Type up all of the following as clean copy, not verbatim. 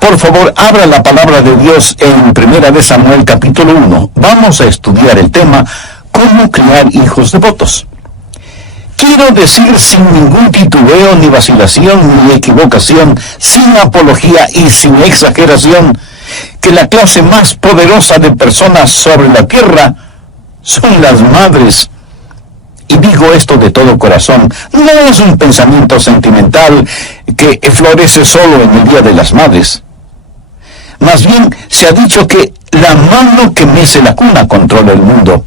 Por favor, abra la palabra de Dios en 1 Samuel capítulo 1. Vamos a estudiar el tema ¿Cómo criar hijos devotos? Quiero decir sin ningún titubeo, ni vacilación, ni equivocación, sin apología y sin exageración, que la clase más poderosa de personas sobre la tierra son las madres. Y digo esto de todo corazón. No es un pensamiento sentimental que florece solo en el Día de las Madres. Más bien, se ha dicho que la mano que mece la cuna controla el mundo.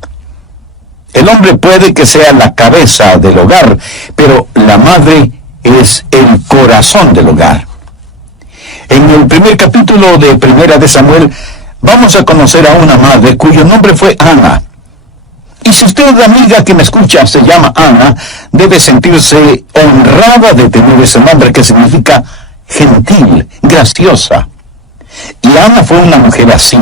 El hombre puede que sea la cabeza del hogar, pero la madre es el corazón del hogar. En el primer capítulo de 1 Samuel, vamos a conocer a una madre cuyo nombre fue Ana. Y si usted, amiga que me escucha, se llama Ana, debe sentirse honrada de tener ese nombre que significa gentil, graciosa. Y Ana fue una mujer así.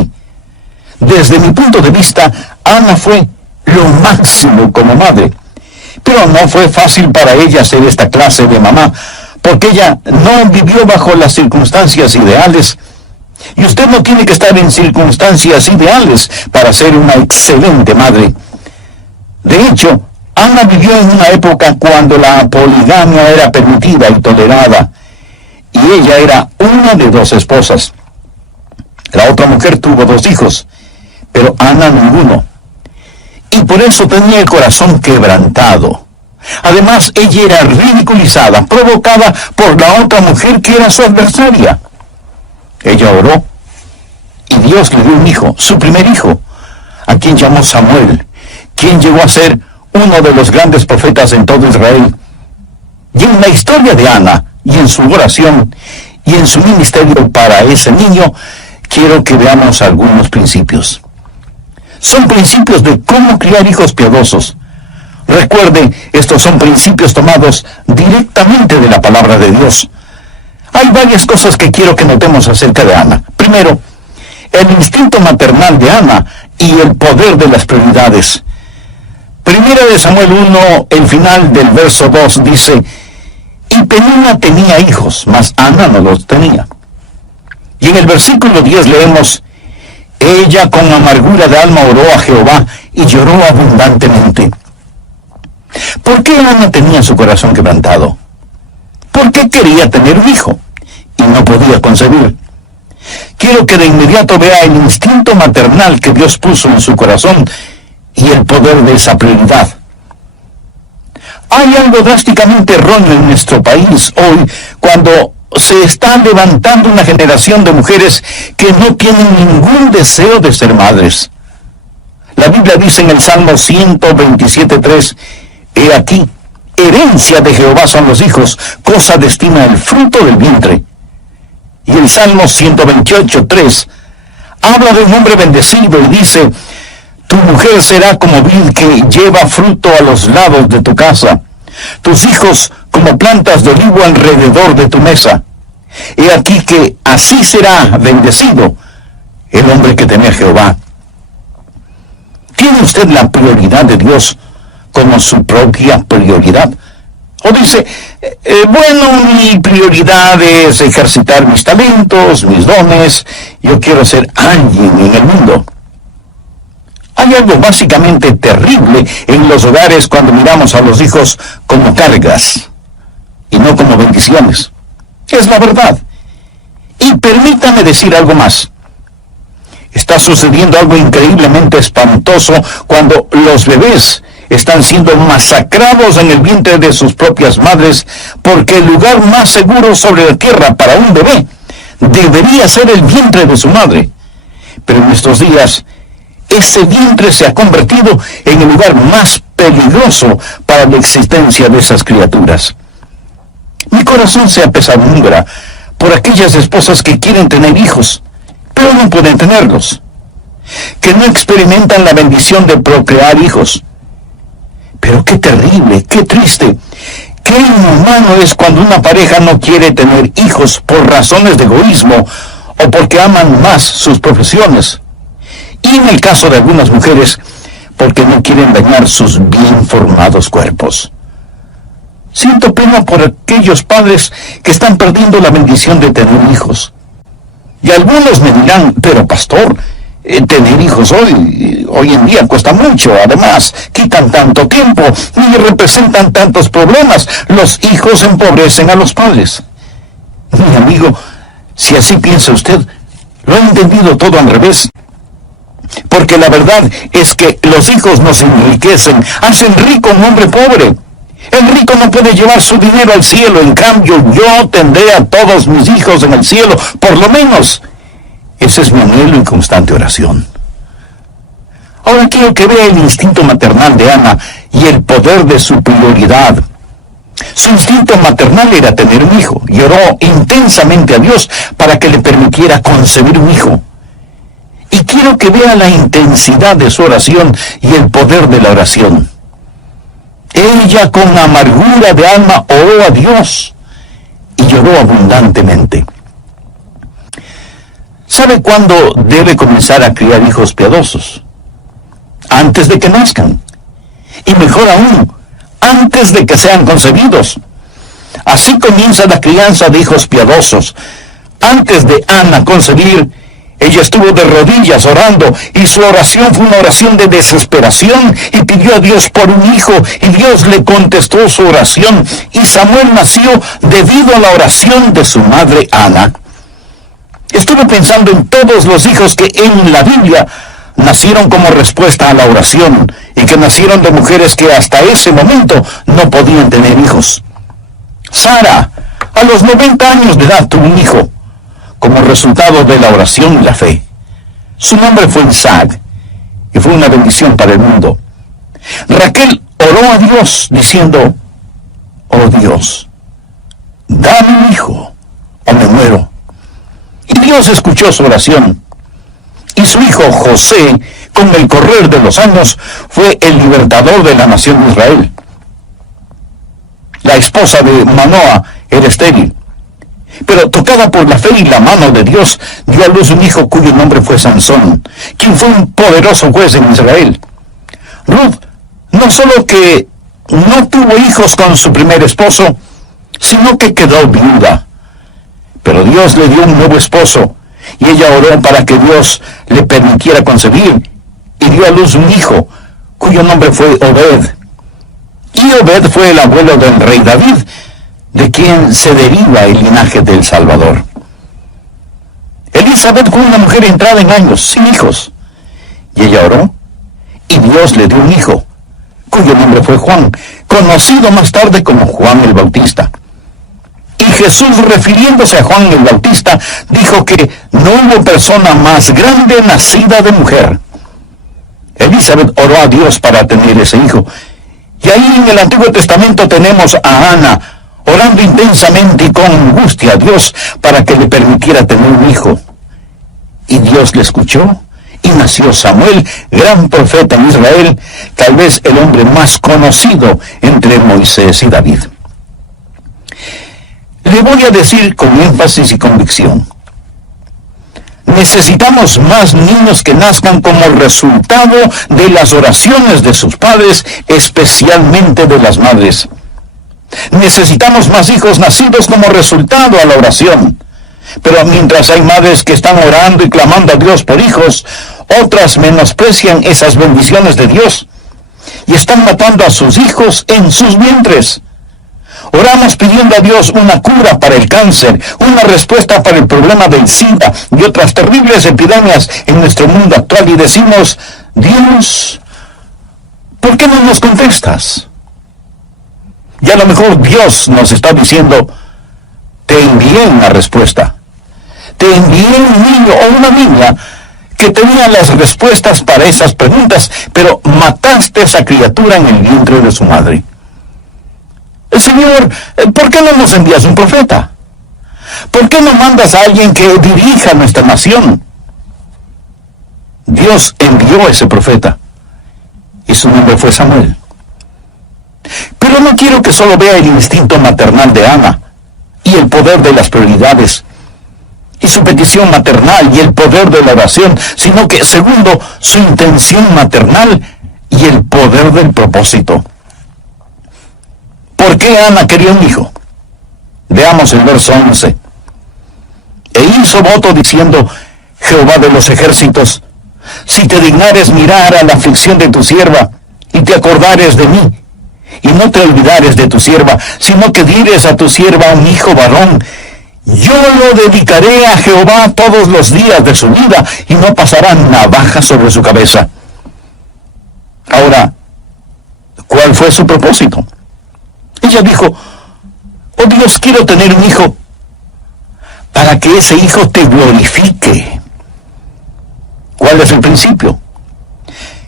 Desde mi punto de vista, Ana fue lo máximo como madre. Pero no fue fácil para ella ser esta clase de mamá, porque ella no vivió bajo las circunstancias ideales. Y usted no tiene que estar en circunstancias ideales para ser una excelente madre. De hecho, Ana vivió en una época cuando la poligamia era permitida y tolerada, y ella era una de 2 esposas. La otra mujer tuvo 2 hijos, pero Ana ninguno. Y por eso tenía el corazón quebrantado. Además, ella era ridiculizada, provocada por la otra mujer que era su adversaria. Ella oró, y Dios le dio un hijo, su primer hijo, a quien llamó Samuel, quien llegó a ser uno de los grandes profetas en todo Israel. Y en la historia de Ana, y en su oración, y en su ministerio para ese niño, quiero que veamos algunos principios. Son principios de cómo criar hijos piadosos. Recuerde, estos son principios tomados directamente de la palabra de Dios. Hay varias cosas que quiero que notemos acerca de Ana. Primero, el instinto maternal de Ana y el poder de las prioridades. 1 Samuel 1, el final del verso 2 dice, y Penina tenía hijos, mas Ana no los tenía. Y en el versículo 10 leemos, ella con amargura de alma oró a Jehová y lloró abundantemente. ¿Por qué Ana tenía su corazón quebrantado? ¿Por qué quería tener un hijo y no podía concebir? Quiero que de inmediato vea el instinto maternal que Dios puso en su corazón y el poder de esa prioridad. Hay algo drásticamente erróneo en nuestro país hoy cuando se está levantando una generación de mujeres que no tienen ningún deseo de ser madres. La Biblia dice en el Salmo 127:3, he aquí, herencia de Jehová son los hijos, cosa destina el fruto del vientre. Y el Salmo 128:3 habla de un hombre bendecido y dice, tu mujer será como vid que lleva fruto a los lados de tu casa, tus hijos como plantas de olivo alrededor de tu mesa. He aquí que así será bendecido el hombre que teme a Jehová. ¿Tiene usted la prioridad de Dios como su propia prioridad? O dice, bueno, mi prioridad es ejercitar mis talentos, mis dones, yo quiero ser alguien en el mundo. Hay algo básicamente terrible en los hogares cuando miramos a los hijos como cargas y no como bendiciones. Es la verdad. Y permítame decir algo más. Está sucediendo algo increíblemente espantoso cuando los bebés están siendo masacrados en el vientre de sus propias madres, porque el lugar más seguro sobre la tierra para un bebé debería ser el vientre de su madre. Pero en estos días, ese vientre se ha convertido en el lugar más peligroso para la existencia de esas criaturas. Mi corazón se apesadumbra por aquellas esposas que quieren tener hijos, pero no pueden tenerlos, que no experimentan la bendición de procrear hijos. Pero qué terrible, qué triste, qué inhumano es cuando una pareja no quiere tener hijos por razones de egoísmo o porque aman más sus profesiones. Y en el caso de algunas mujeres, porque no quieren dañar sus bien formados cuerpos. Siento pena por aquellos padres que están perdiendo la bendición de tener hijos. Y algunos me dirán, pero pastor, tener hijos hoy en día cuesta mucho, además quitan tanto tiempo y representan tantos problemas. Los hijos empobrecen a los padres. Mi amigo, si así piensa usted, lo ha entendido todo al revés. Porque la verdad es que los hijos nos enriquecen, hacen rico a un hombre pobre. El rico no puede llevar su dinero al cielo, en cambio yo tendré a todos mis hijos en el cielo, por lo menos. Ese es mi anhelo y constante oración. Ahora quiero que vea el instinto maternal de Ana y el poder de su prioridad. Su instinto maternal era tener un hijo, y oró intensamente a Dios para que le permitiera concebir un hijo. Y quiero que vea la intensidad de su oración y el poder de la oración. Ella con amargura de alma oró a Dios y lloró abundantemente. ¿Sabe cuándo debe comenzar a criar hijos piadosos? Antes de que nazcan. Y mejor aún, antes de que sean concebidos. Así comienza la crianza de hijos piadosos. Antes de Ana concebir, ella estuvo de rodillas orando, y su oración fue una oración de desesperación, y pidió a Dios por un hijo, y Dios le contestó su oración, y Samuel nació debido a la oración de su madre Ana. Estuve pensando en todos los hijos que en la Biblia nacieron como respuesta a la oración, y que nacieron de mujeres que hasta ese momento no podían tener hijos. Sara, a los 90 años de edad, tuvo un hijo, como resultado de la oración y la fe. Su nombre fue Isaac, y fue una bendición para el mundo. Raquel oró a Dios diciendo, oh Dios, dame un hijo, o me muero. Y Dios escuchó su oración, y su hijo José, con el correr de los años, fue el libertador de la nación de Israel. La esposa de Manoa era estéril, pero tocada por la fe y la mano de Dios, dio a luz un hijo cuyo nombre fue Sansón, quien fue un poderoso juez en Israel. Ruth no solo que no tuvo hijos con su primer esposo, sino que quedó viuda. Pero Dios le dio un nuevo esposo, y ella oró para que Dios le permitiera concebir, y dio a luz un hijo, cuyo nombre fue Obed. Y Obed fue el abuelo del rey David, de quien se deriva el linaje del Salvador. Elizabeth fue una mujer entrada en años, sin hijos, y ella oró, y Dios le dio un hijo, cuyo nombre fue Juan, conocido más tarde como Juan el Bautista. Y Jesús, refiriéndose a Juan el Bautista, dijo que no hubo persona más grande nacida de mujer. Elizabeth oró a Dios para tener ese hijo. Y ahí en el Antiguo Testamento tenemos a Ana, orando intensamente y con angustia a Dios para que le permitiera tener un hijo. Y Dios le escuchó, y nació Samuel, gran profeta en Israel, tal vez el hombre más conocido entre Moisés y David. Le voy a decir con énfasis y convicción: necesitamos más niños que nazcan como resultado de las oraciones de sus padres, especialmente de las madres. Necesitamos más hijos nacidos como resultado a la oración. Pero mientras hay madres que están orando y clamando a Dios por hijos, otras menosprecian esas bendiciones de Dios y están matando a sus hijos en sus vientres. Oramos pidiendo a Dios una cura para el cáncer, una respuesta para el problema del SIDA y otras terribles epidemias en nuestro mundo actual, y decimos: Dios, ¿por qué no nos contestas? Y a lo mejor Dios nos está diciendo: te envié una respuesta. Te envié un niño o una niña que tenía las respuestas para esas preguntas, pero mataste a esa criatura en el vientre de su madre. Señor, ¿por qué no nos envías un profeta? ¿Por qué no mandas a alguien que dirija nuestra nación? Dios envió a ese profeta, y su nombre fue Samuel. Pero no quiero que solo vea el instinto maternal de Ana y el poder de las prioridades y su petición maternal y el poder de la oración, sino que, segundo, su intención maternal y el poder del propósito. ¿Por qué Ana quería un hijo? Veamos el verso 11. E hizo voto diciendo: Jehová de los ejércitos, si te dignares mirar a la aflicción de tu sierva, y te acordares de mí, y no te olvidares de tu sierva, sino que dieres a tu sierva un hijo varón, yo lo dedicaré a Jehová todos los días de su vida, y no pasará navaja sobre su cabeza. Ahora, ¿cuál fue su propósito? Ella dijo: oh Dios, quiero tener un hijo, para que ese hijo te glorifique. ¿Cuál es el principio?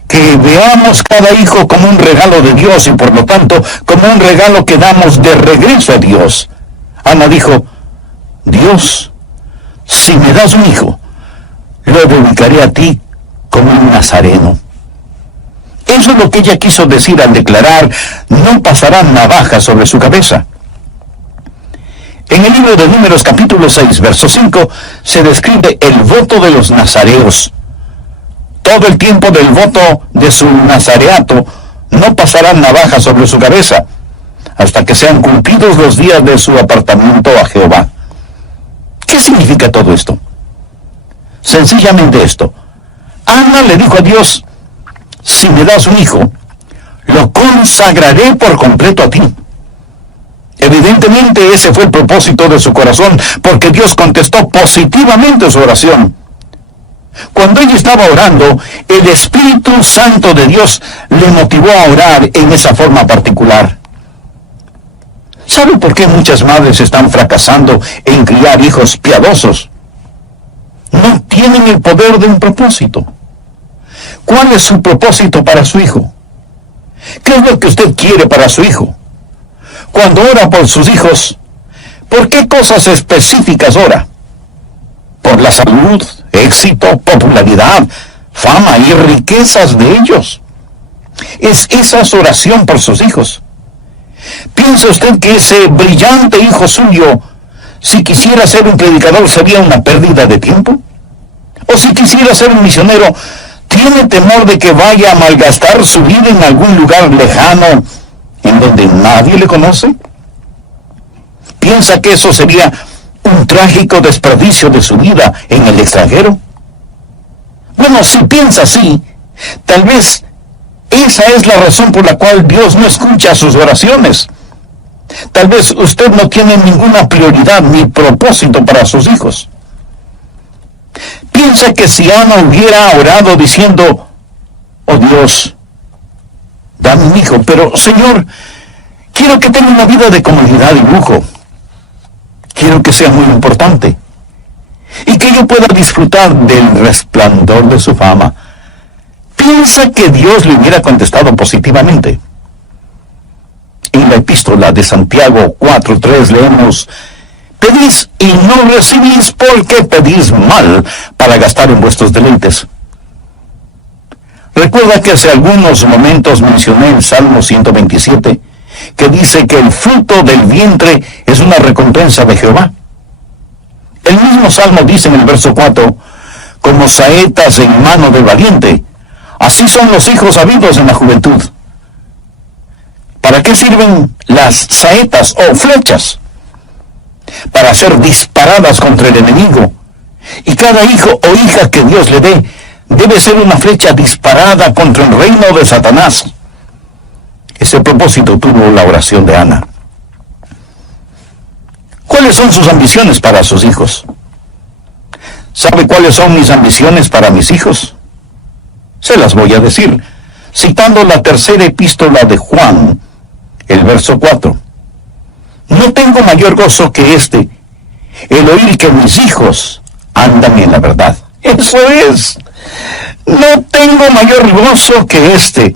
Que veamos cada hijo como un regalo de Dios y por lo tanto como un regalo que damos de regreso a Dios. Ana dijo: Dios, si me das un hijo, lo dedicaré a ti como un nazareno. Eso es lo que ella quiso decir al declarar: no pasarán navajas sobre su cabeza. En el libro de Números capítulo 6, verso 5, se describe el voto de los nazareos. Todo el tiempo del voto de su nazareato no pasarán navajas sobre su cabeza, hasta que sean cumplidos los días de su apartamiento a Jehová. ¿Qué significa todo esto? Sencillamente esto. Ana le dijo a Dios: si me das un hijo, lo consagraré por completo a ti. Evidentemente ese fue el propósito de su corazón, porque Dios contestó positivamente su oración. Cuando ella estaba orando, el Espíritu Santo de Dios le motivó a orar en esa forma particular. ¿Sabe por qué muchas madres están fracasando en criar hijos piadosos? No tienen el poder de un propósito. ¿Cuál es su propósito para su hijo? ¿Qué es lo que usted quiere para su hijo? Cuando ora por sus hijos, ¿por qué cosas específicas ora? Por la salud, éxito, popularidad, fama y riquezas de ellos. ¿Es esa su oración por sus hijos? ¿Piensa usted que ese brillante hijo suyo, si quisiera ser un predicador, sería una pérdida de tiempo? ¿O si quisiera ser un misionero, tiene temor de que vaya a malgastar su vida en algún lugar lejano en donde nadie le conoce? ¿Piensa que eso sería un trágico desperdicio de su vida en el extranjero? Bueno, si piensa así, tal vez esa es la razón por la cual Dios no escucha sus oraciones. Tal vez usted no tiene ninguna prioridad ni propósito para sus hijos. Piensa que si Ana hubiera orado diciendo: oh Dios, dame un hijo, pero Señor, quiero que tenga una vida de comodidad y lujo. Quiero que sea muy importante y que yo pueda disfrutar del resplandor de su fama. ¿Piensa que Dios le hubiera contestado positivamente? En la epístola de Santiago 4:3 leemos: pedís y no recibís porque pedís mal para gastar en vuestros deleites. Recuerda que hace algunos momentos mencioné el Salmo 127, que dice que el fruto del vientre es una recompensa de Jehová. El mismo Salmo dice en el verso 4: como saetas en mano del valiente, así son los hijos habidos en la juventud. ¿Para qué sirven las saetas o flechas? Para ser disparadas contra el enemigo. Y cada hijo o hija que Dios le dé debe ser una flecha disparada contra el reino de Satanás. Ese propósito tuvo la oración de Ana. ¿Cuáles son sus ambiciones para sus hijos? ¿Sabe cuáles son mis ambiciones para mis hijos? Se las voy a decir, citando la tercera epístola de Juan, el verso 4. No tengo mayor gozo que este, el oír que mis hijos andan en la verdad. Eso es. No tengo mayor gozo que este.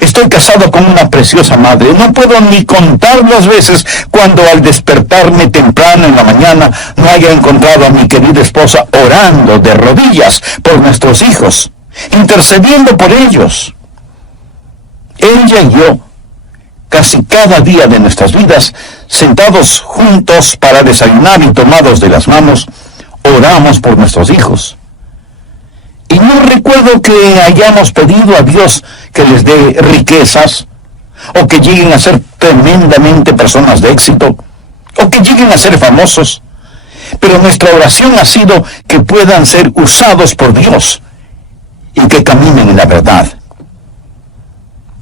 Estoy casado con una preciosa madre. No puedo ni contar las veces cuando al despertarme temprano en la mañana no haya encontrado a mi querida esposa orando de rodillas por nuestros hijos, intercediendo por ellos. Ella y yo, casi cada día de nuestras vidas, sentados juntos para desayunar y tomados de las manos, oramos por nuestros hijos. Y no recuerdo que hayamos pedido a Dios que les dé riquezas, o que lleguen a ser tremendamente personas de éxito, o que lleguen a ser famosos. Pero nuestra oración ha sido que puedan ser usados por Dios y que caminen en la verdad.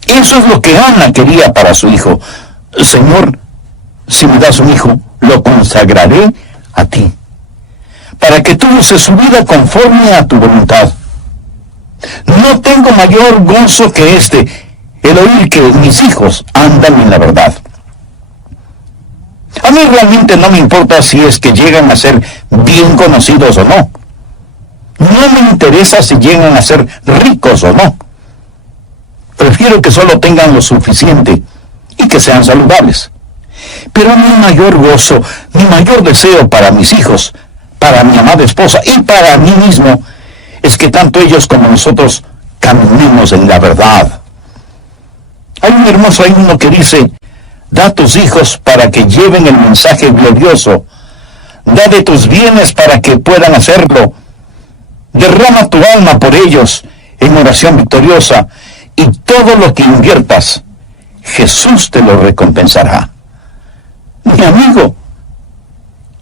Eso es lo que Ana quería para su hijo. Señor, si me das un hijo, lo consagraré a ti, para que tú uses su vida conforme a tu voluntad. No tengo mayor gozo que el oír que mis hijos andan en la verdad. A mí realmente no me importa si es que llegan a ser bien conocidos o no. No me interesa si llegan a ser ricos o no. Prefiero que solo tengan lo suficiente y que sean saludables. Pero mi mayor gozo, mi mayor deseo para mis hijos, para mi amada esposa y para mí mismo, es que tanto ellos como nosotros caminemos en la verdad. Hay un hermoso himno que dice: da a tus hijos para que lleven el mensaje glorioso. Da de tus bienes para que puedan hacerlo. Derrama tu alma por ellos en oración victoriosa, y todo lo que inviertas, Jesús te lo recompensará. Mi amigo,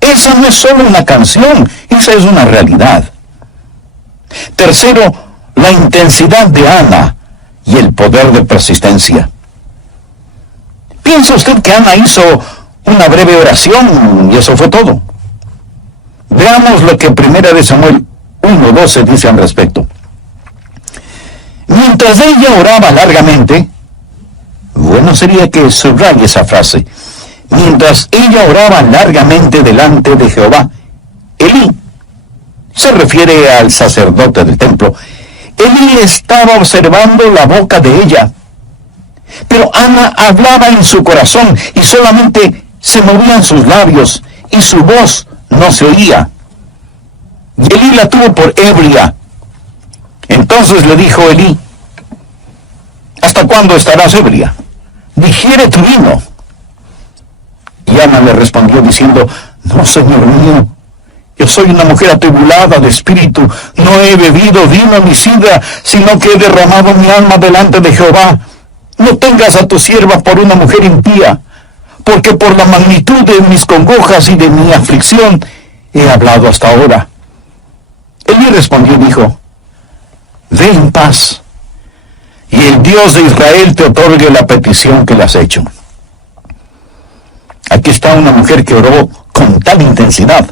esa no es solo una canción, esa es una realidad. Tercero, la intensidad de Ana y el poder de persistencia. ¿Piensa usted que Ana hizo una breve oración y eso fue todo? Veamos lo que 1 Samuel 1:12 dice al respecto. Mientras ella oraba largamente, bueno sería que subraye esa frase, mientras ella oraba largamente delante de Jehová, Elí, se refiere al sacerdote del templo, Elí estaba observando la boca de ella. Pero Ana hablaba en su corazón y solamente se movían sus labios y su voz no se oía. Y Elí la tuvo por ebria. Entonces le dijo Elí: ¿hasta cuándo estarás ebria? Digiere tu vino. Y Ana le respondió diciendo: no, Señor mío, yo soy una mujer atribulada de espíritu, no he bebido vino ni sidra, sino que he derramado mi alma delante de Jehová. No tengas a tu sierva por una mujer impía, porque por la magnitud de mis congojas y de mi aflicción he hablado hasta ahora. Elí respondió y dijo: ve en paz, y el Dios de Israel te otorgue la petición que le has hecho. Aquí está una mujer que oró con tal intensidad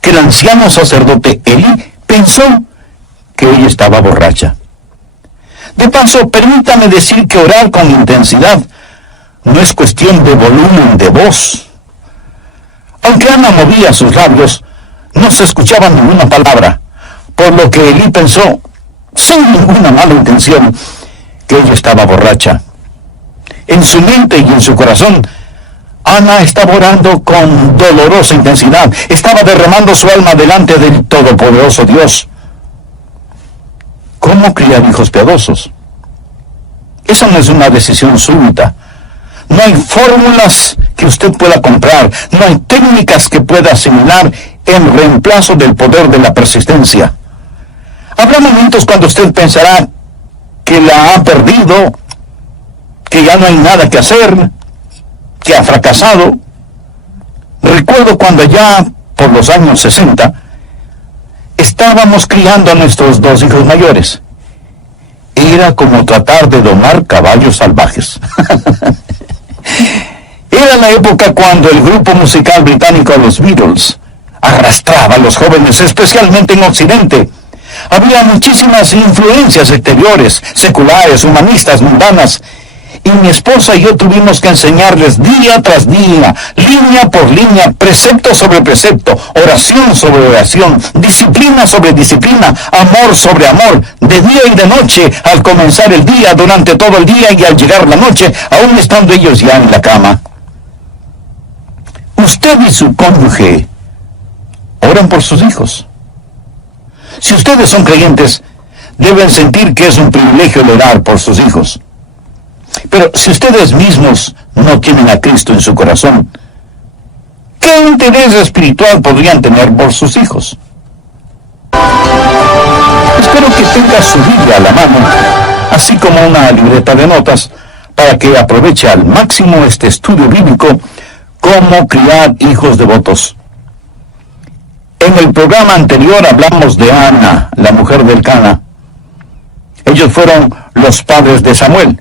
que el anciano sacerdote Elí pensó que ella estaba borracha. De paso, permítame decir que orar con intensidad no es cuestión de volumen de voz. Aunque Ana movía sus labios, no se escuchaba ninguna palabra, por lo que Elí pensó, sin ninguna mala intención, que ella estaba borracha. En su mente y en su corazón, Ana estaba orando con dolorosa intensidad, estaba derramando su alma delante del todopoderoso Dios. ¿Cómo criar hijos piadosos? Esa no es una decisión súbita. No hay fórmulas que usted pueda comprar, no hay técnicas que pueda asimilar en reemplazo del poder de la persistencia. Habrá momentos cuando usted pensará que la ha perdido, que ya no hay nada que hacer, que ha fracasado. Recuerdo cuando ya por los años 60 estábamos criando a nuestros dos hijos mayores. Era como tratar de domar caballos salvajes. Era la época cuando el grupo musical británico Los Beatles arrastraba a los jóvenes, especialmente en Occidente. Había muchísimas influencias exteriores, seculares, humanistas, mundanas, y mi esposa y yo tuvimos que enseñarles día tras día, línea por línea, precepto sobre precepto, oración sobre oración, disciplina sobre disciplina, amor sobre amor, de día y de noche, al comenzar el día, durante todo el día y al llegar la noche, aún estando ellos ya en la cama. Usted y su cónyuge oran por sus hijos. Si ustedes son creyentes, deben sentir que es un privilegio el orar por sus hijos. Pero si ustedes mismos no tienen a Cristo en su corazón, ¿qué interés espiritual podrían tener por sus hijos? Espero que tenga su Biblia a la mano, así como una libreta de notas, para que aproveche al máximo este estudio bíblico, Cómo criar hijos devotos. En el programa anterior hablamos de Ana, la mujer del Cana. Ellos fueron los padres de Samuel,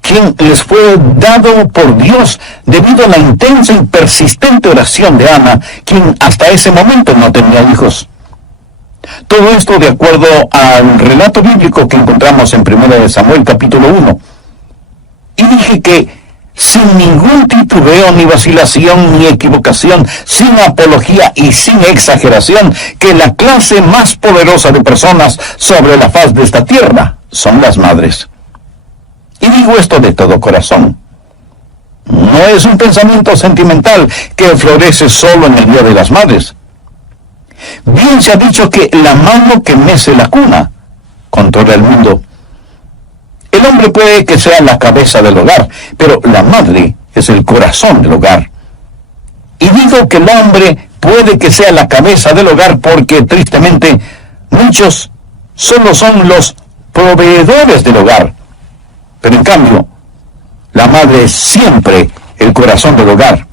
quien les fue dado por Dios debido a la intensa y persistente oración de Ana, quien hasta ese momento no tenía hijos. Todo esto de acuerdo al relato bíblico que encontramos en 1 Samuel capítulo 1. Y dije que sin ningún titubeo, ni vacilación, ni equivocación, sin apología y sin exageración, que la clase más poderosa de personas sobre la faz de esta tierra son las madres. Y digo esto de todo corazón. No es un pensamiento sentimental que florece solo en el Día de las Madres. Bien se ha dicho que la mano que mece la cuna controla el mundo. El hombre puede que sea la cabeza del hogar, pero la madre es el corazón del hogar. Y digo que el hombre puede que sea la cabeza del hogar porque, tristemente, muchos solo son los proveedores del hogar. Pero en cambio, la madre es siempre el corazón del hogar.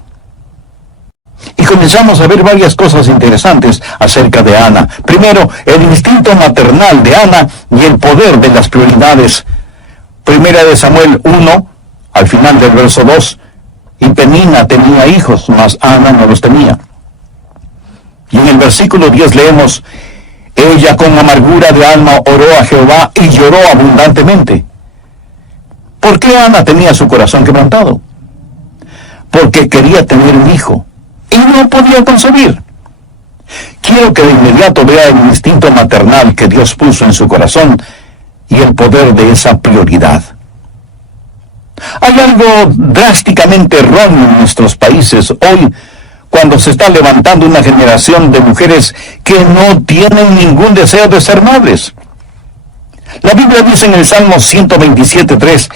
Y comenzamos a ver varias cosas interesantes acerca de Ana. Primero, el instinto maternal de Ana y el poder de las prioridades. 1 Samuel 1, al final del verso 2, y Penina tenía hijos, mas Ana no los tenía. Y en el versículo 10 leemos, ella con amargura de alma oró a Jehová y lloró abundantemente. ¿Por qué Ana tenía su corazón quebrantado? Porque quería tener un hijo y no podía concebir. Quiero que de inmediato vea el instinto maternal que Dios puso en su corazón y el poder de esa prioridad. Hay algo drásticamente erróneo en nuestros países hoy cuando se está levantando una generación de mujeres que no tienen ningún deseo de ser madres. La Biblia dice en el Salmo 127:3,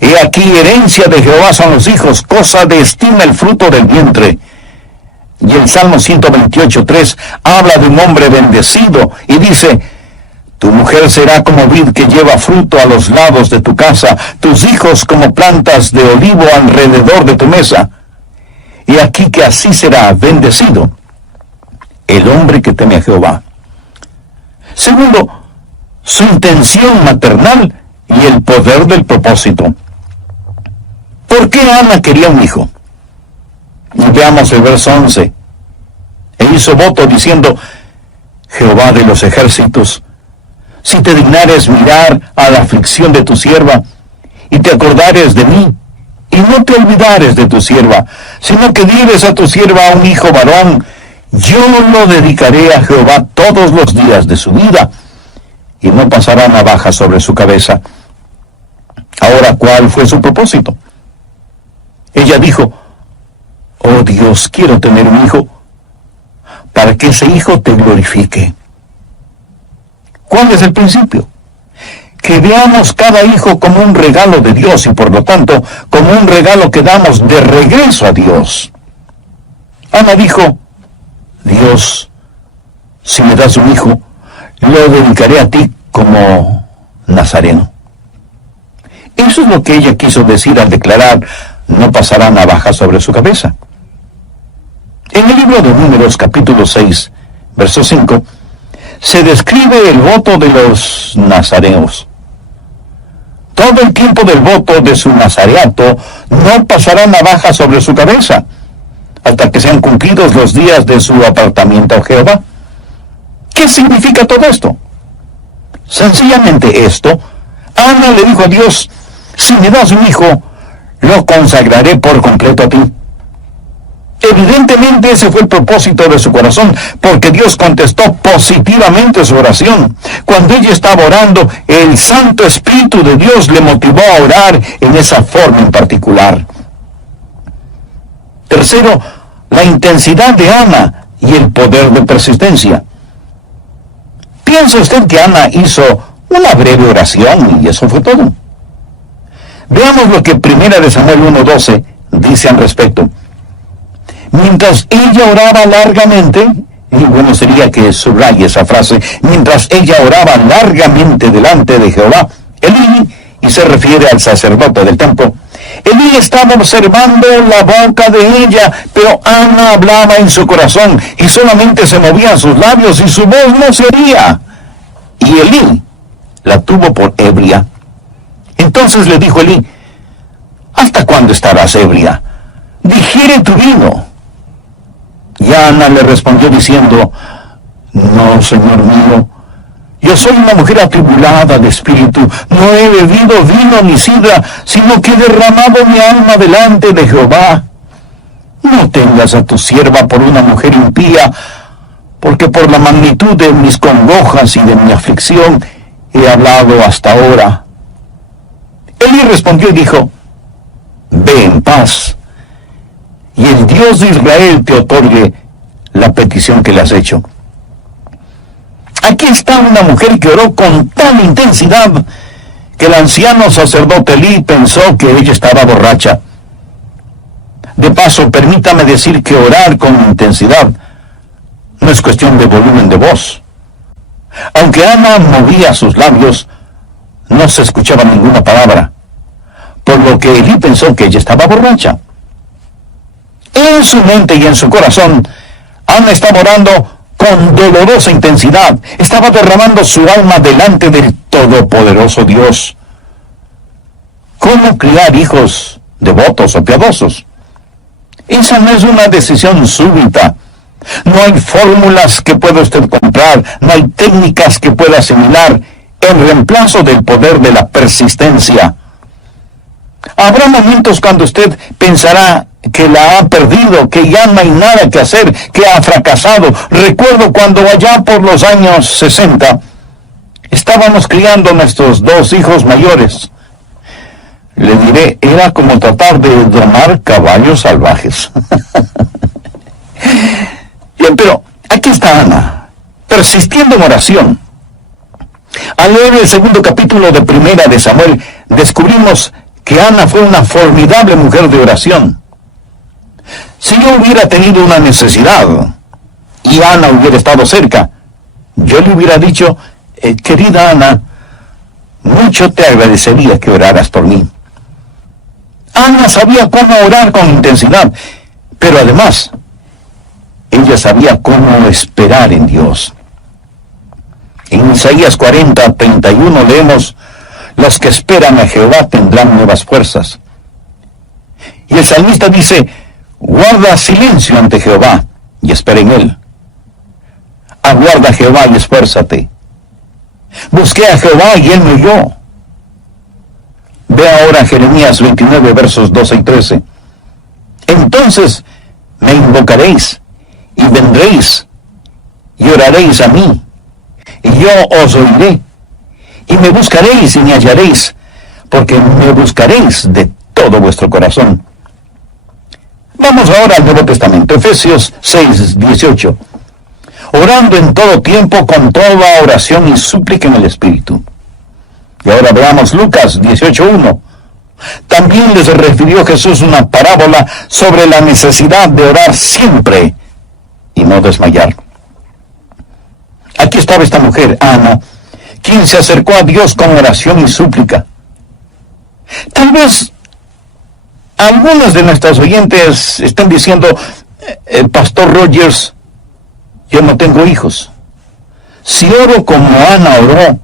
he aquí herencia de Jehová son los hijos, cosa de estima el fruto del vientre. Y el Salmo 128:3 habla de un hombre bendecido y dice, tu mujer será como vid que lleva fruto a los lados de tu casa, tus hijos como plantas de olivo alrededor de tu mesa. Y aquí que así será bendecido el hombre que teme a Jehová. Segundo, su intención maternal y el poder del propósito. ¿Por qué Ana quería un hijo? Y veamos el verso 11. E hizo voto diciendo, Jehová de los ejércitos, si te dignares mirar a la aflicción de tu sierva, y te acordares de mí, y no te olvidares de tu sierva, sino que dieres a tu sierva un hijo varón, yo lo dedicaré a Jehová todos los días de su vida, y no pasará navaja sobre su cabeza. Ahora, ¿cuál fue su propósito? Ella dijo, oh Dios, quiero tener un hijo, para que ese hijo te glorifique. ¿Cuál es el principio? Que veamos cada hijo como un regalo de Dios y por lo tanto como un regalo que damos de regreso a Dios. Ana dijo, Dios, si me das un hijo, lo dedicaré a ti como nazareno. Eso es lo que ella quiso decir al declarar, no pasará navaja sobre su cabeza. En el libro de Números, capítulo 6, verso 5, se describe el voto de los nazareos. Todo el tiempo del voto de su nazareato no pasará navaja sobre su cabeza, hasta que sean cumplidos los días de su apartamiento a Jehová. ¿Qué significa todo esto? Sencillamente esto, Ana le dijo a Dios, si me das un hijo, lo consagraré por completo a ti. Evidentemente ese fue el propósito de su corazón, porque Dios contestó positivamente su oración. Cuando ella estaba orando, el Santo Espíritu de Dios le motivó a orar en esa forma en particular. Tercero, la intensidad de Ana y el poder de persistencia. ¿Piensa usted que Ana hizo una breve oración y eso fue todo? Veamos lo que 1 Samuel 1:12 dice al respecto. Mientras ella oraba largamente, y bueno sería que subraye esa frase, mientras ella oraba largamente delante de Jehová, Elí, y se refiere al sacerdote del templo, Elí estaba observando la boca de ella, pero Ana hablaba en su corazón y solamente se movían sus labios y su voz no se oía. Y Elí la tuvo por ebria. Entonces le dijo Elí: ¿hasta cuándo estarás ebria? Digiere tu vino. Y Ana le respondió diciendo: no, señor mío, yo soy una mujer atribulada de espíritu, no he bebido vino ni sidra, sino que he derramado mi alma delante de Jehová. No tengas a tu sierva por una mujer impía, porque por la magnitud de mis congojas y de mi aflicción he hablado hasta ahora. Elí respondió y dijo: ve en paz, y el Dios de Israel te otorgue la petición que le has hecho. Aquí está una mujer que oró con tal intensidad que el anciano sacerdote Elí pensó que ella estaba borracha. De paso, permítame decir que orar con intensidad no es cuestión de volumen de voz. Aunque Ana movía sus labios, no se escuchaba ninguna palabra, por lo que Elí pensó que ella estaba borracha. En su mente y en su corazón, Ana estaba orando con dolorosa intensidad. Estaba derramando su alma delante del todopoderoso Dios. ¿Cómo criar hijos devotos o piadosos? Esa no es una decisión súbita. No hay fórmulas que pueda usted comprar, no hay técnicas que pueda asimilar en reemplazo del poder de la persistencia. Habrá momentos cuando usted pensará que la ha perdido, que ya no hay nada que hacer, que ha fracasado. Recuerdo cuando allá por los años 60 estábamos criando nuestros 2 hijos mayores. Le diré, era como tratar de domar caballos salvajes. Bien, pero aquí está Ana, persistiendo en oración. Al leer el 2º capítulo de Primera de Samuel, descubrimos que Ana fue una formidable mujer de oración. Si yo hubiera tenido una necesidad y Ana hubiera estado cerca, yo le hubiera dicho: querida Ana, mucho te agradecería que oraras por mí. Ana sabía cómo orar con intensidad, pero además, ella sabía cómo esperar en Dios. En Isaías 40:31 leemos: los que esperan a Jehová tendrán nuevas fuerzas. Y el salmista dice: guarda silencio ante Jehová y espera en él. Aguarda a Jehová y esfuérzate. Busqué a Jehová y él me oyó. Ve ahora Jeremías 29, versos 12 y 13. Entonces me invocaréis y vendréis y oraréis a mí, y yo os oiré, y me buscaréis y me hallaréis, porque me buscaréis de todo vuestro corazón. Vamos ahora al Nuevo Testamento, Efesios 6:18. Orando en todo tiempo con toda oración y súplica en el Espíritu. Y ahora veamos Lucas 18:1. También les refirió Jesús una parábola sobre la necesidad de orar siempre y no desmayar. Aquí estaba esta mujer, Ana, quien se acercó a Dios con oración y súplica. Tal vez algunos de nuestros oyentes estén diciendo: Pastor Rogers, yo no tengo hijos. Si oro como Ana oró,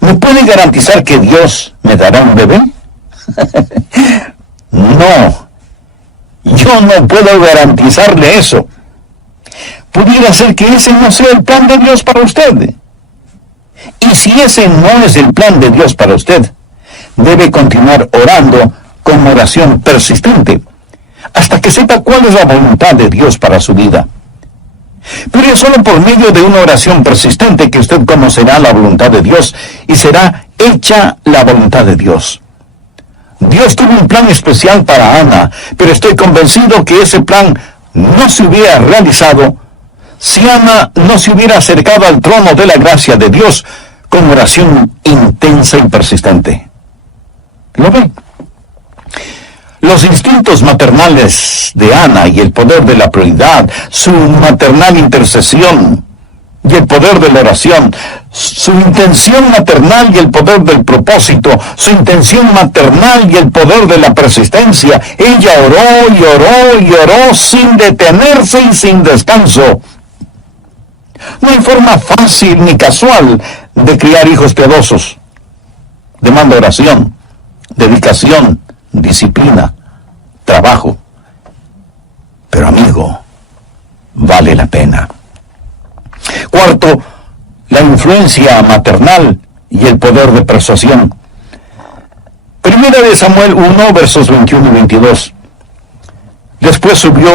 ¿me puede garantizar que Dios me dará un bebé? No, yo no puedo garantizarle eso. Pudiera ser que ese no sea el plan de Dios para usted. Y si ese no es el plan de Dios para usted, debe continuar orando con oración persistente, hasta que sepa cuál es la voluntad de Dios para su vida. Pero es solo por medio de una oración persistente que usted conocerá la voluntad de Dios y será hecha la voluntad de Dios. Dios tuvo un plan especial para Ana, pero estoy convencido que ese plan no se hubiera realizado si Ana no se hubiera acercado al trono de la gracia de Dios con oración intensa y persistente. ¿Lo ven? Los instintos maternales de Ana y el poder de la prioridad, su maternal intercesión, y el poder de la oración, su intención maternal y el poder del propósito, su intención maternal y el poder de la persistencia. Ella oró y oró y oró sin detenerse y sin descanso. No hay forma fácil ni casual de criar hijos piadosos. Demanda oración, dedicación, disciplina, trabajo. Pero amigo, vale la pena. Cuarto, la influencia maternal y el poder de persuasión. Primera de Samuel 1, versos 21 y 22. Después subió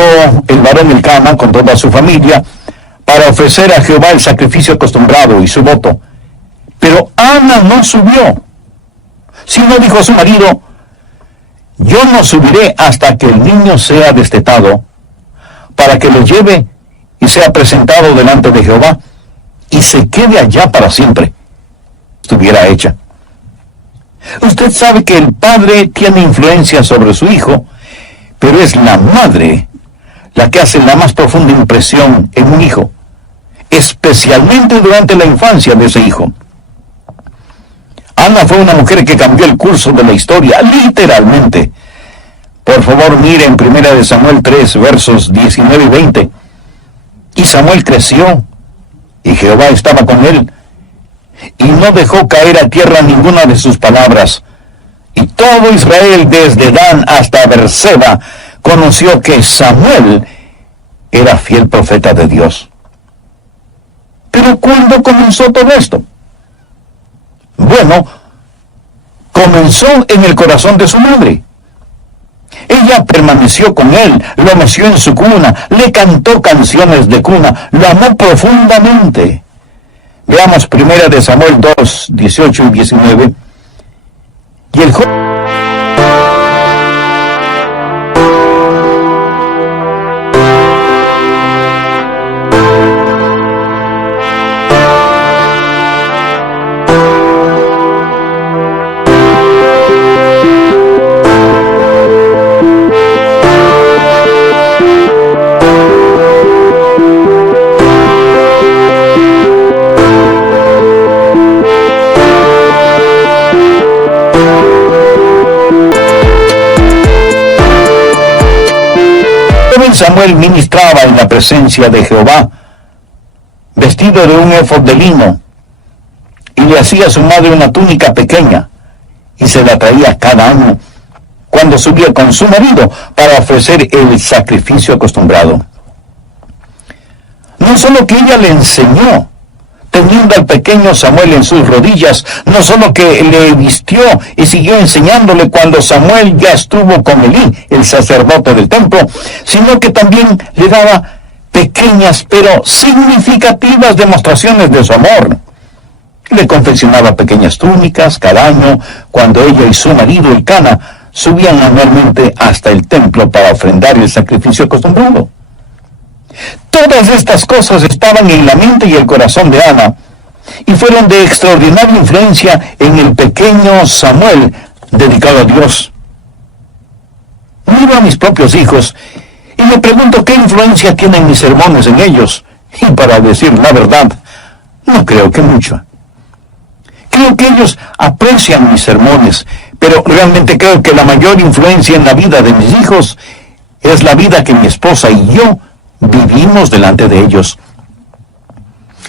el varón Elcana con toda su familia para ofrecer a Jehová el sacrificio acostumbrado y su voto. Pero Ana no subió, sino dijo a su marido: yo no subiré hasta que el niño sea destetado, para que lo lleve y sea presentado delante de Jehová, y se quede allá para siempre. Estuviera hecha. Usted sabe que el padre tiene influencia sobre su hijo, pero es la madre la que hace la más profunda impresión en un hijo, especialmente durante la infancia de ese hijo. Ana fue una mujer que cambió el curso de la historia, literalmente. Por favor, mire en 1 Samuel 3, versos 19 y 20. Y Samuel creció, y Jehová estaba con él, y no dejó caer a tierra ninguna de sus palabras. Y todo Israel, desde Dan hasta Berseba, conoció que Samuel era fiel profeta de Dios. Pero ¿cuándo comenzó todo esto? Bueno, comenzó en el corazón de su madre. Ella permaneció con él, lo meció en su cuna, le cantó canciones de cuna, lo amó profundamente. Veamos 1 Samuel 2, 18 y 19. Y el joven Samuel ministraba en la presencia de Jehová, vestido de un éfod de lino, y le hacía a su madre una túnica pequeña, y se la traía cada año, cuando subía con su marido para ofrecer el sacrificio acostumbrado. No solo que ella le enseñó, teniendo al pequeño Samuel en sus rodillas, no solo que le vistió y siguió enseñándole cuando Samuel ya estuvo con Elí, el sacerdote del templo, sino que también le daba pequeñas pero significativas demostraciones de su amor. Le confeccionaba pequeñas túnicas cada año cuando ella y su marido Elcana subían anualmente hasta el templo para ofrendar el sacrificio acostumbrado. Todas estas cosas estaban en la mente y el corazón de Ana, y fueron de extraordinaria influencia en el pequeño Samuel, dedicado a Dios. Miro a mis propios hijos, y me pregunto qué influencia tienen mis sermones en ellos, y para decir la verdad, no creo que mucho. Creo que ellos aprecian mis sermones, pero realmente creo que la mayor influencia en la vida de mis hijos es la vida que mi esposa y yo vivimos delante de ellos.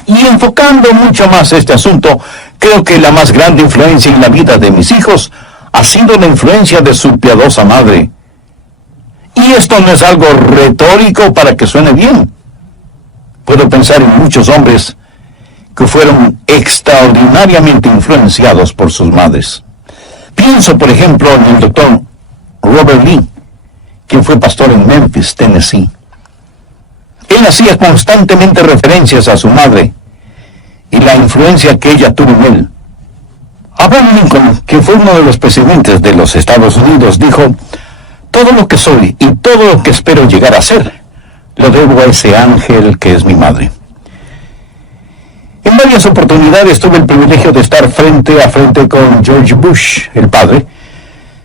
Y enfocando mucho más este asunto, creo que la más grande influencia en la vida de mis hijos ha sido la influencia de su piadosa madre. Y esto no es algo retórico para que suene bien. Puedo pensar en muchos hombres que fueron extraordinariamente influenciados por sus madres. Pienso, por ejemplo, en el doctor Robert Lee, quien fue pastor en Memphis, Tennessee. Él hacía constantemente referencias a su madre y la influencia que ella tuvo en él. Abraham Lincoln, que fue uno de los presidentes de los Estados Unidos, dijo: todo lo que soy y todo lo que espero llegar a ser, lo debo a ese ángel que es mi madre. En varias oportunidades tuve el privilegio de estar frente a frente con George Bush, el padre,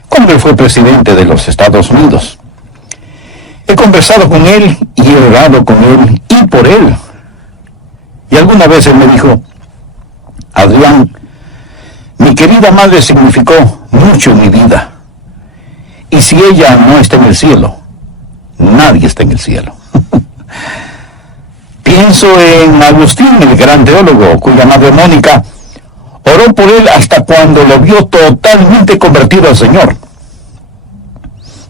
cuando él fue presidente de los Estados Unidos. He conversado con él y he orado con él y por él. Y Y alguna vez él me dijo: Adrián, mi querida madre significó mucho en mi vida. Y si ella no está en el cielo, nadie está en el cielo. Pienso en Agustín, el gran teólogo, cuya madre Mónica oró por él hasta cuando lo vio totalmente convertido al Señor.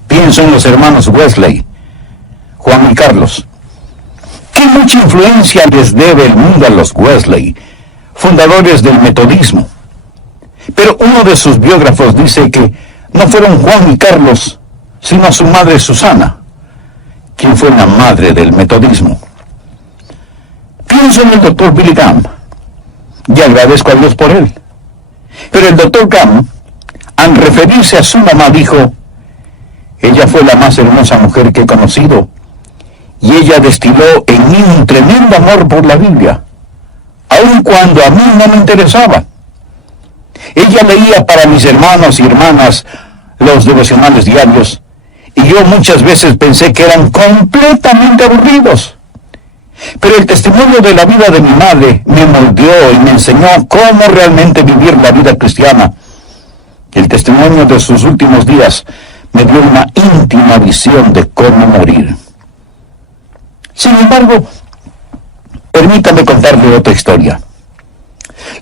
Pienso en los hermanos Wesley, Juan y Carlos. ¿Qué mucha influencia les debe el mundo a los Wesley, fundadores del metodismo? Pero uno de sus biógrafos dice que no fueron Juan y Carlos, sino su madre Susana, quien fue la madre del metodismo. Pienso en el doctor Billy Graham y agradezco a Dios por él. Pero el doctor Graham, al referirse a su mamá, dijo: ella fue la más hermosa mujer que he conocido, y ella destiló en mí un tremendo amor por la Biblia, aun cuando a mí no me interesaba. Ella leía para mis hermanos y hermanas los devocionales diarios, y yo muchas veces pensé que eran completamente aburridos. Pero el testimonio de la vida de mi madre me moldeó y me enseñó cómo realmente vivir la vida cristiana. El testimonio de sus últimos días me dio una íntima visión de cómo morir. Sin embargo, permítame contarle otra historia.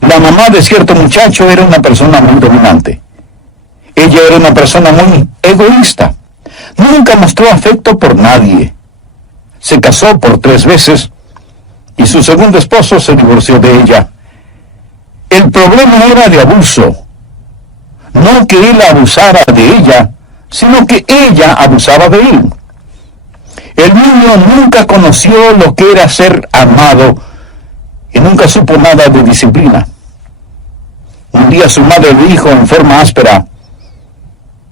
La mamá de cierto muchacho era una persona muy dominante. Ella era una persona muy egoísta. Nunca mostró afecto por nadie. Se casó por 3 veces y su segundo esposo se divorció de ella. El problema era de abuso. No que él abusara de ella, sino que ella abusaba de él. El niño nunca conoció lo que era ser amado y nunca supo nada de disciplina. Un día su madre le dijo en forma áspera: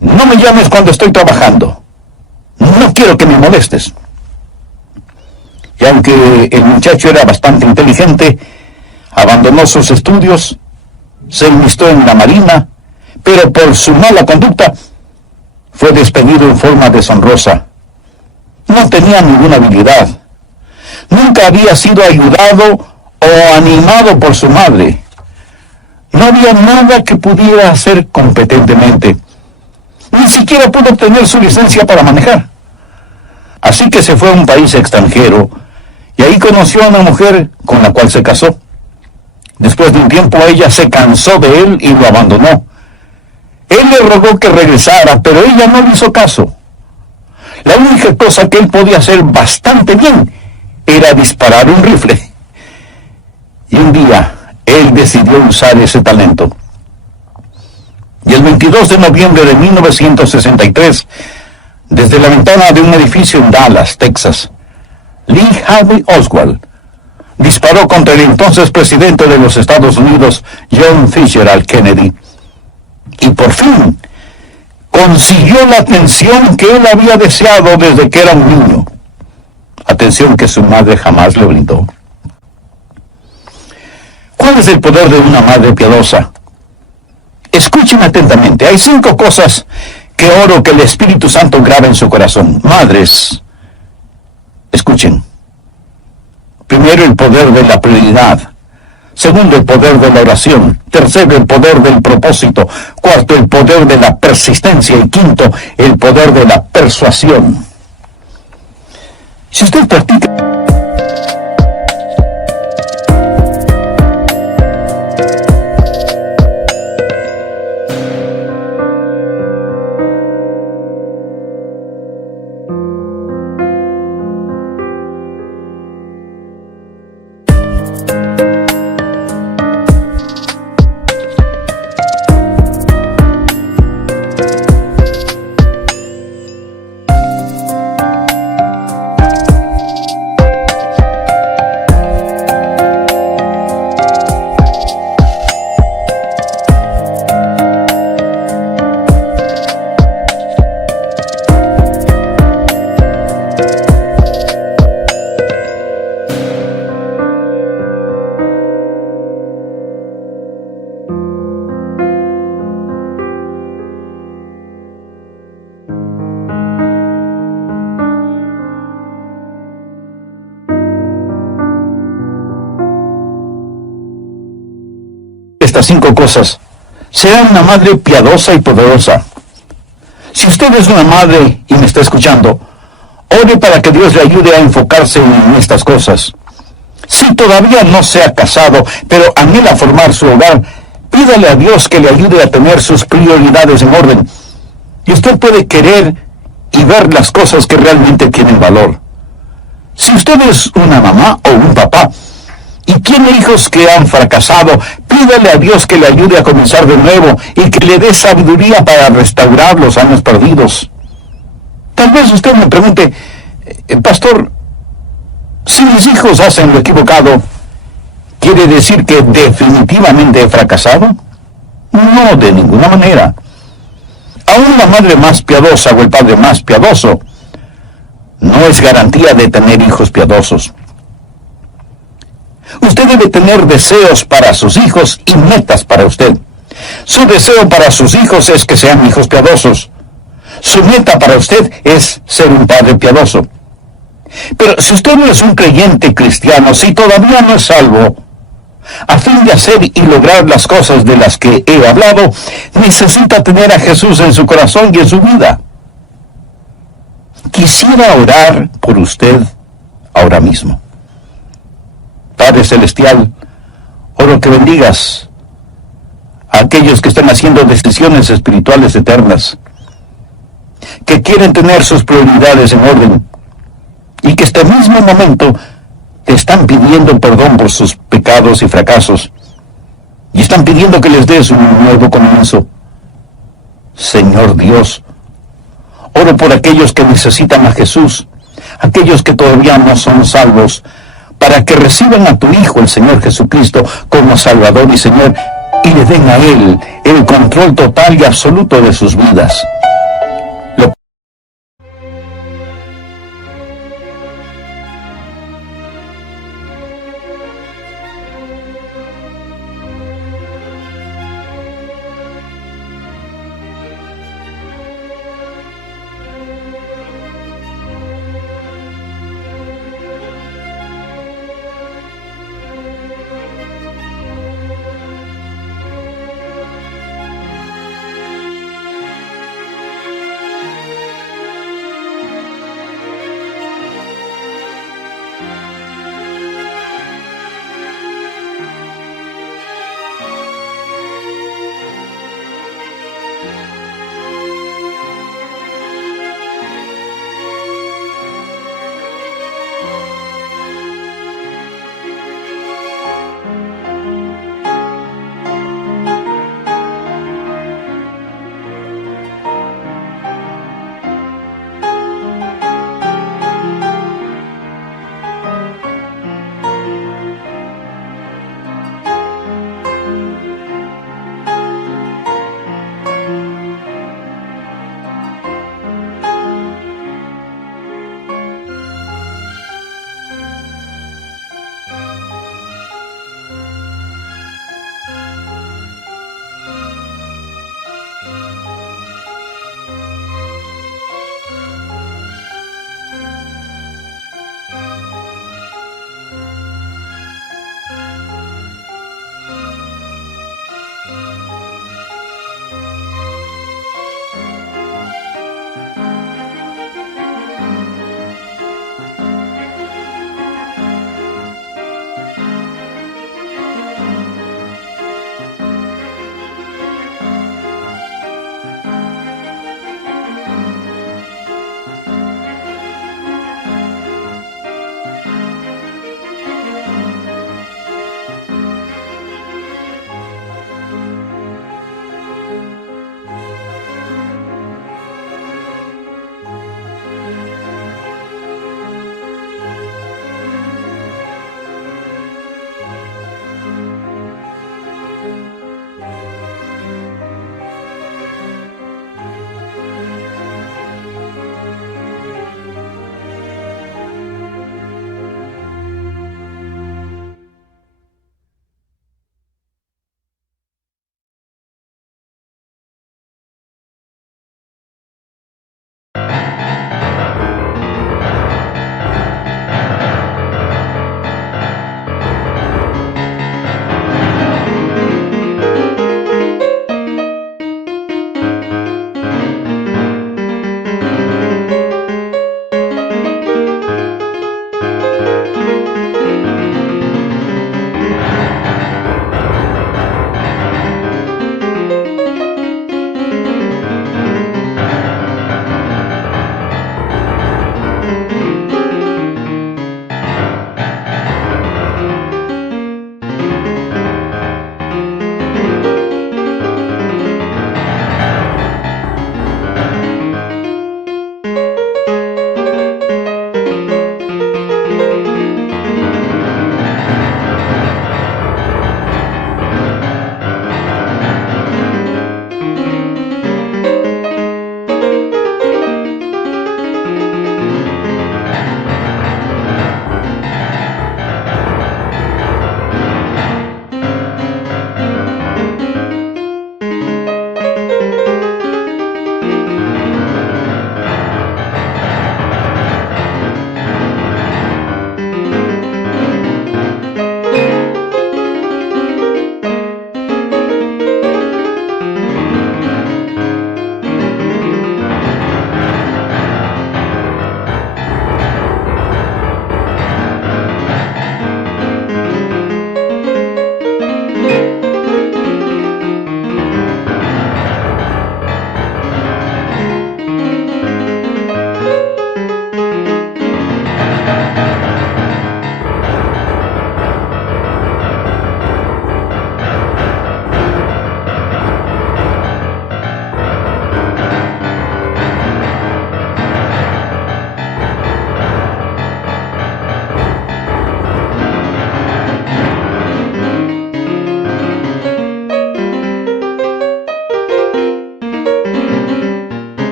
no me llames cuando estoy trabajando. No quiero que me molestes. Y aunque el muchacho era bastante inteligente, abandonó sus estudios, se enlistó en la marina, pero por su mala conducta fue despedido en forma deshonrosa. No tenía ninguna habilidad. Nunca había sido ayudado o animado por su madre. No había nada que pudiera hacer competentemente. Ni siquiera pudo obtener su licencia para manejar. Así que se fue a un país extranjero y ahí conoció a una mujer con la cual se casó. Después de un tiempo ella se cansó de él y lo abandonó. Él le rogó que regresara, pero ella no le hizo caso. La única cosa que él podía hacer bastante bien era disparar un rifle. Y un día él decidió usar ese talento. Y el 22 de noviembre de 1963, desde la ventana de un edificio en Dallas, Texas, Lee Harvey Oswald disparó contra el entonces presidente de los Estados Unidos, John Fitzgerald Kennedy. Y por fin consiguió la atención que él había deseado desde que era un niño. Atención que su madre jamás le brindó. ¿Cuál es el poder de una madre piadosa? Escuchen atentamente. Hay 5 cosas que oro que el Espíritu Santo graba en su corazón. Madres, escuchen. Primero, el poder de la prioridad. Segundo, el poder de la oración. Tercero, el poder del propósito. Cuarto, el poder de la persistencia. Y quinto, el poder de la persuasión. Si usted practica estas 5 cosas, será una madre piadosa y poderosa. Si usted es una madre y me está escuchando, ore para que Dios le ayude a enfocarse en estas cosas. Si todavía no se ha casado, pero anhela formar su hogar, pídale a Dios que le ayude a tener sus prioridades en orden. Y usted puede querer y ver las cosas que realmente tienen valor. Si usted es una mamá o un papá y tiene hijos que han fracasado, pídale a Dios que le ayude a comenzar de nuevo y que le dé sabiduría para restaurar los años perdidos. Tal vez usted me pregunte, pastor, si mis hijos hacen lo equivocado, ¿quiere decir que definitivamente he fracasado? No, de ninguna manera. Aún la madre más piadosa o el padre más piadoso no es garantía de tener hijos piadosos. Usted debe tener deseos para sus hijos y metas para usted. Su deseo para sus hijos es que sean hijos piadosos. Su meta para usted es ser un padre piadoso. Pero si usted no es un creyente cristiano, si todavía no es salvo, a fin de hacer y lograr las cosas de las que he hablado, necesita tener a Jesús en su corazón y en su vida. Quisiera orar por usted ahora mismo. Padre Celestial, oro que bendigas a aquellos que están haciendo decisiones espirituales eternas, que quieren tener sus prioridades en orden, y que este mismo momento te están pidiendo perdón por sus pecados y fracasos, y están pidiendo que les des un nuevo comienzo. Señor Dios, oro por aquellos que necesitan a Jesús, aquellos que todavía no son salvos, para que reciban a tu Hijo, el Señor Jesucristo, como Salvador y Señor, y le den a Él el control total y absoluto de sus vidas.